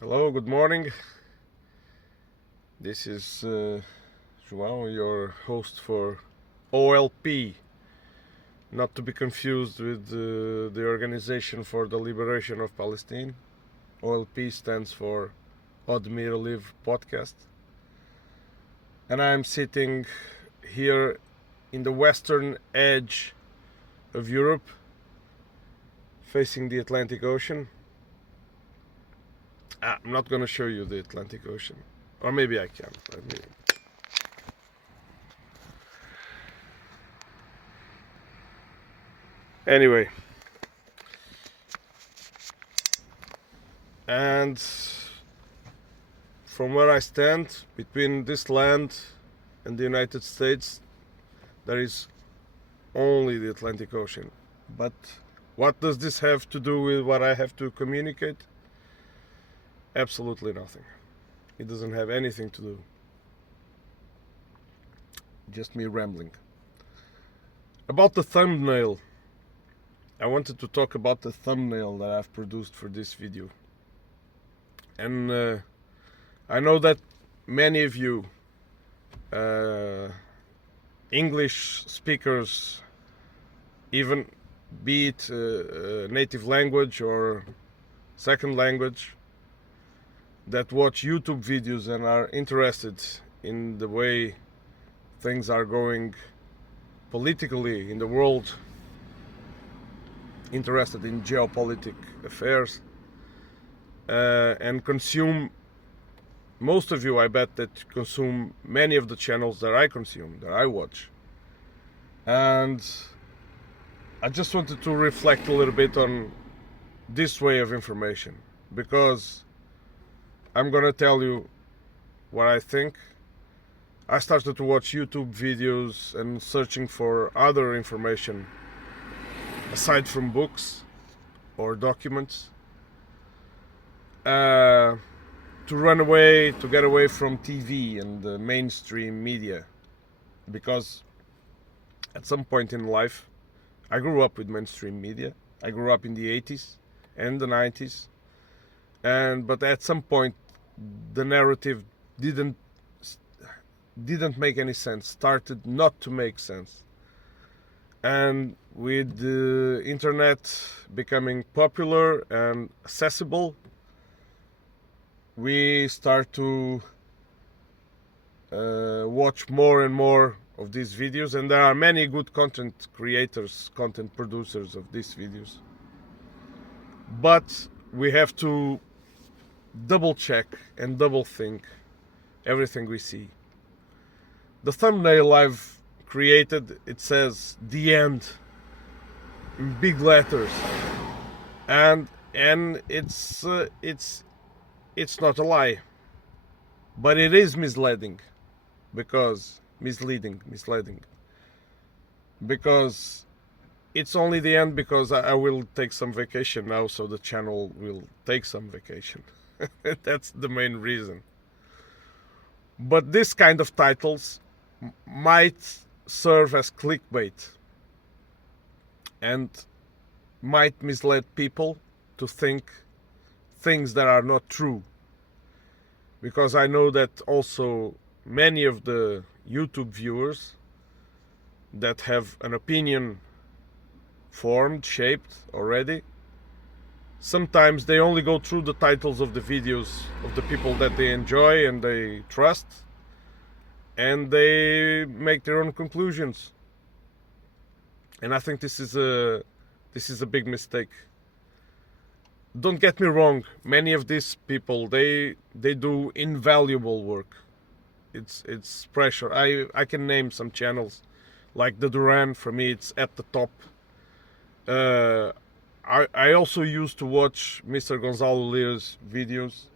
Hello, good morning. This is João, your host for OLP, not to be confused with the Organization for the Liberation of Palestine. OLP stands for Odd Me to Live podcast. And I'm sitting here in the western edge of Europe, facing the Atlantic Ocean. I'm not going to show you the Atlantic Ocean. Or maybe I can. Anyway. And from where I stand, between this land and the United States, there is only the Atlantic Ocean. But what does this have to do with what I have to communicate? Absolutely nothing. It doesn't have anything to do. Just me rambling. About the thumbnail. I wanted to talk about the thumbnail that I've produced for this video. And I know that many of you English speakers, even be it native language or second language, that watch YouTube videos and are interested in the way things are going politically in the world, interested in geopolitical affairs, and consume, most of you I bet that consume many of the channels that I consume, that I watch. And I just wanted to reflect a little bit on this way of information, because I'm gonna tell you what I think. I started to watch YouTube videos and searching for other information aside from books or documents, to get away from TV and the mainstream media, because at some point in life I grew up with mainstream media. I grew up in the 80s and the 90s, but at some point the narrative didn't make any sense, started not to make sense. And with the internet becoming popular and accessible, we start to watch more and more of these videos, and there are many good content creators, content producers of these videos. But we have to double check and double think everything we see. The thumbnail I've created, it says "The End" in big letters, and it's not a lie, but it is misleading, because because it's only the end, because I will take some vacation now, so the channel will take some vacation. That's the main reason. But this kind of titles might serve as clickbait and might mislead people to think things that are not true, because I know that also many of the YouTube viewers that have an opinion formed, shaped already, sometimes they only go through the titles of the videos of the people that they enjoy and they trust, and they make their own conclusions. And I think this is a big mistake. Don't get me wrong, many of these people, they do invaluable work. It's pressure. I can name some channels like the Duran. For me, it's at the top. I also used to watch Mr. Gonzalo Lira's videos.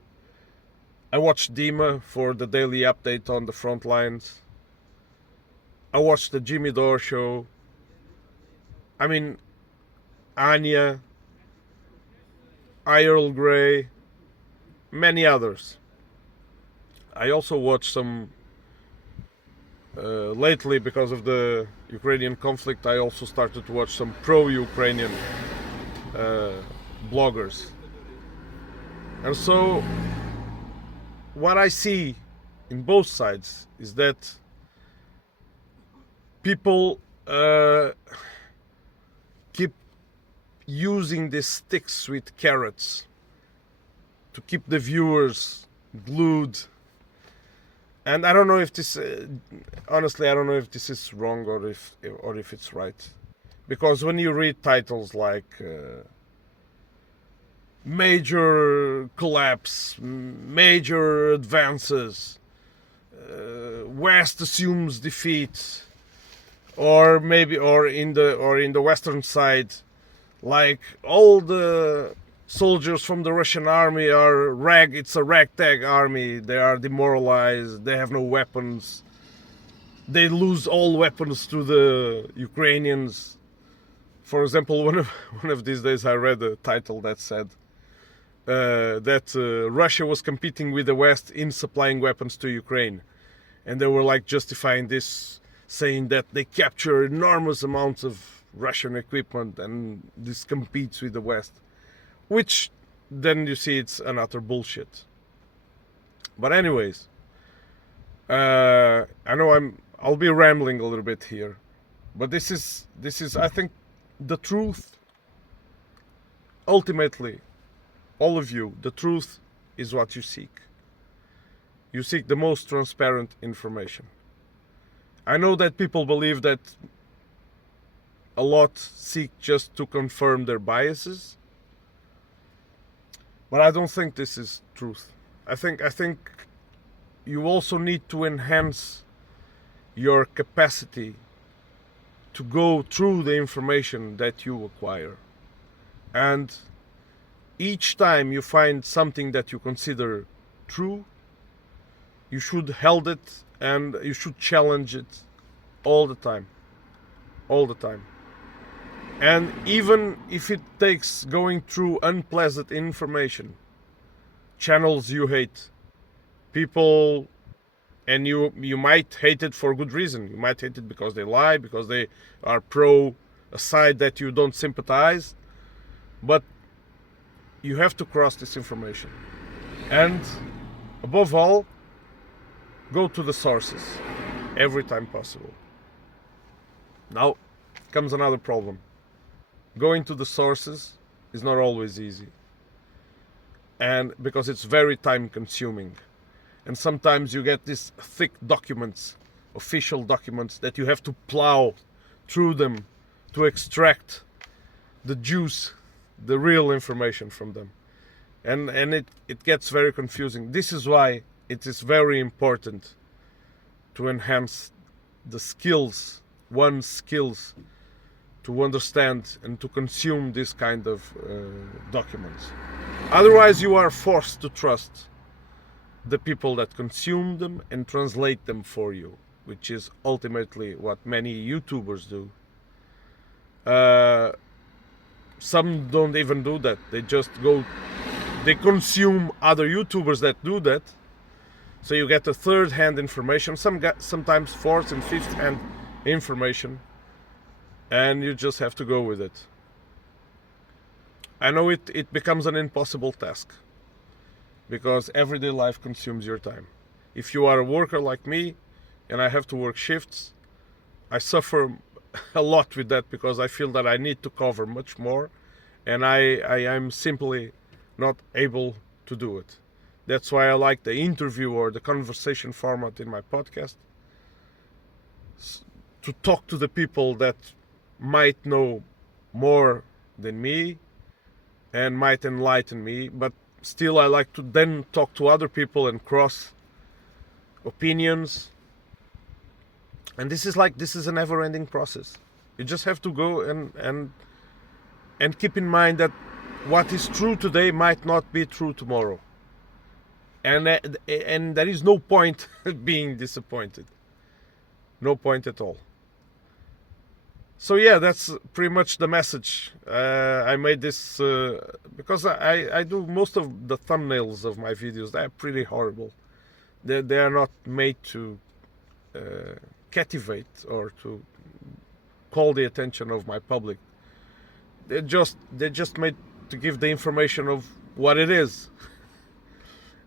I watched Dima for the daily update on the front lines. I watched the Jimmy Dore show. I mean, Anya, Earl Grey, many others. I also watched some lately, because of the Ukrainian conflict. I also started to watch some pro-Ukrainian bloggers. And so what I see in both sides is that people keep using these sticks with carrots to keep the viewers glued. And I don't know if this, honestly, I don't know if this is wrong or if it's right, because when you read titles like major collapse, major advances, West assumes defeat, or maybe or in the Western side, like all the soldiers from the Russian army are it's a ragtag army, they are demoralized, they have no weapons, they lose all weapons to the Ukrainians. For example, one of these days I read a title that said that Russia was competing with the West in supplying weapons to Ukraine, and they were like justifying this, saying that they capture enormous amounts of Russian equipment and this competes with the West, which then you see it's an utter bullshit. But anyways, I know I'll be rambling a little bit here, but this is I think the truth. Ultimately, all of you, the truth is what you seek. You seek the most transparent information. I know that people believe that a lot seek just to confirm their biases, but I don't think this is truth. I think you also need to enhance your capacity to go through the information that you acquire. And each time you find something that you consider true, you should hold it and you should challenge it all the time. All the time. And even if it takes going through unpleasant information, channels you hate, people, and you might hate it for good reason. You might hate it because they lie, because they are pro a side that you don't sympathize, but you have to cross this information. And above all, go to the sources every time possible. Now comes another problem. Going to the sources is not always easy, and because it's very time consuming, and sometimes you get these thick documents, official documents, that you have to plow through them to extract the juice, the real information from them, and it gets very confusing. This is why it is very important to enhance the skills, one's skills, to understand and to consume this kind of documents. Otherwise, you are forced to trust the people that consume them and translate them for you, which is ultimately what many YouTubers do. Some don't even do that. They consume other YouTubers that do that. So you get a third-hand information, sometimes fourth and fifth-hand information, and you just have to go with it. I know it becomes an impossible task, because everyday life consumes your time. If you are a worker like me, and I have to work shifts, I suffer a lot with that, because I feel that I need to cover much more, and I am simply not able to do it. That's why I like the interview or the conversation format in my podcast, to talk to the people that might know more than me and might enlighten me, but still I like to then talk to other people and cross opinions. And this is a never-ending process. You just have to go and keep in mind that what is true today might not be true tomorrow, and there is no point being disappointed, no point at all. So yeah, that's pretty much the message. I made this because I do most of the thumbnails of my videos. They're pretty horrible. They are not made to captivate or to call the attention of my public. They're just made to give the information of what it is.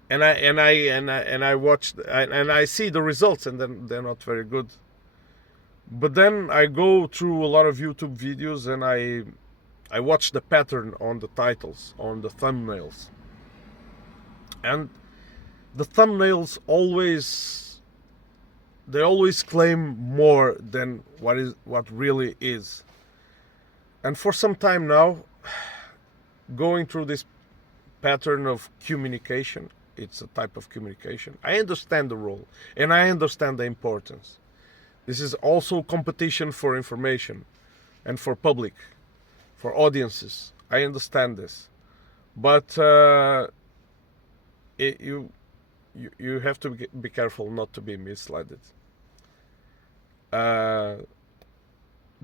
I watch and I see the results, and then they're not very good. But then I go through a lot of YouTube videos, and I watch the pattern on the titles, on the thumbnails, and the thumbnails always claim more than what really is. And for some time now, going through this pattern of communication, it's a type of communication. I understand the role and I understand the importance. This is also competition for information and for public, for audiences. I understand this, but you have to be careful not to be misled,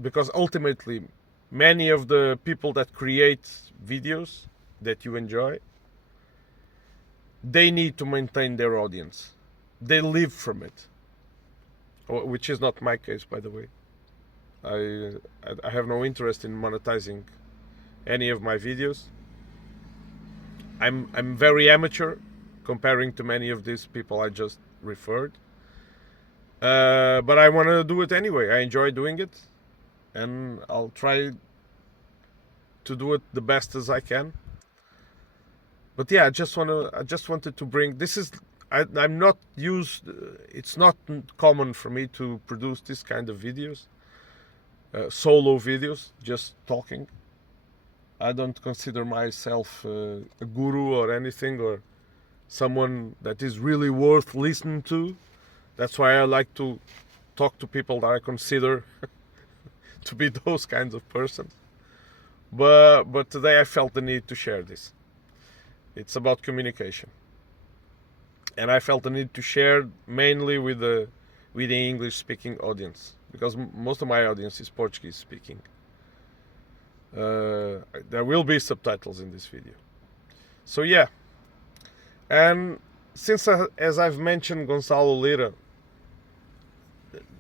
because ultimately many of the people that create videos that you enjoy, they need to maintain their audience. They live from it, which is not my case, by the way. I have no interest in monetizing any of my videos. I'm very amateur comparing to many of these people I just referred. But I want to do it anyway. I enjoy doing it, and I'll try to do it the best as I can. But yeah, I just wanted to bring this is I'm not used. It's not common for me to produce this kind of videos, solo videos, just talking. I don't consider myself a guru or anything, or someone that is really worth listening to. That's why I like to talk to people that I consider to be those kinds of persons. But today I felt the need to share this. It's about communication, and I felt the need to share mainly with the English-speaking audience, because most of my audience is Portuguese-speaking. There will be subtitles in this video. So yeah, and since as I've mentioned Gonçalo Lira,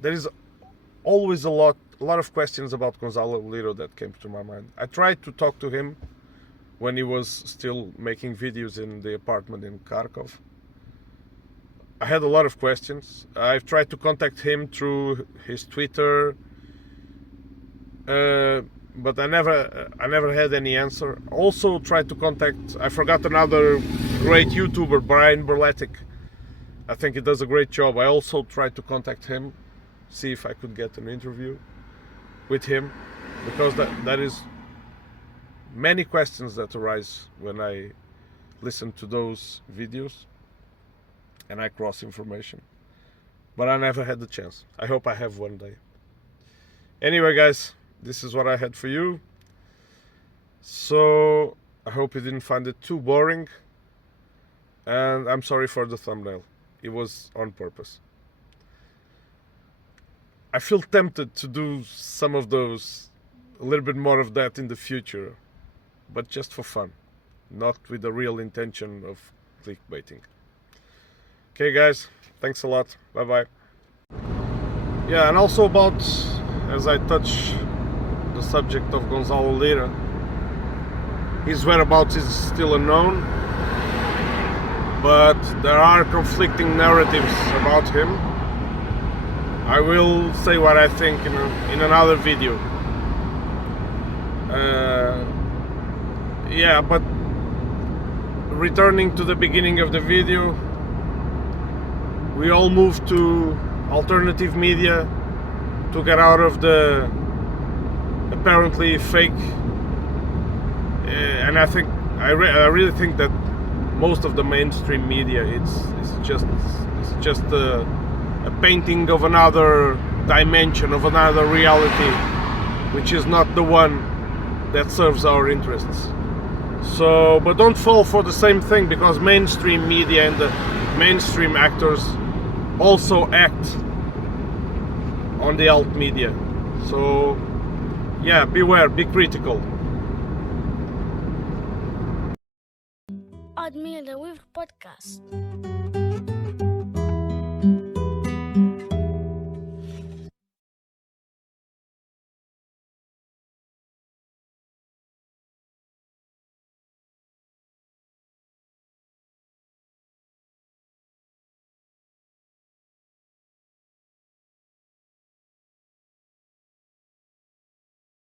there is always a lot of questions about Gonçalo Lira that came to my mind. I tried to talk to him when he was still making videos in the apartment in Kharkov. I had a lot of questions. I've tried to contact him through his Twitter, but I never had any answer. Also tried to contact, I forgot another great YouTuber, Brian Berletic. I think he does a great job. I also tried to contact him, see if I could get an interview with him, because that is many questions that arise when I listen to those videos and I cross information. But I never had the chance. I hope I have one day. Anyway, guys, this is what I had for you. So I hope you didn't find it too boring. And I'm sorry for the thumbnail. It was on purpose. I feel tempted to do some of those, a little bit more of that in the future, but just for fun, not with the real intention of clickbaiting. Okay, guys, thanks a lot. Bye-bye. Yeah, and also about, as I touch the subject of Gonçalo Lira, his whereabouts is still unknown, but there are conflicting narratives about him. I will say what I think in another video. Yeah, but returning to the beginning of the video, we all moved to alternative media to get out of the apparently fake, and I think I really think that most of the mainstream media it's just a painting of another dimension, of another reality, which is not the one that serves our interests. So, but don't fall for the same thing, because mainstream media and the mainstream actors also act on the alt media. So yeah, beware, be critical. Admira o Livro Podcast.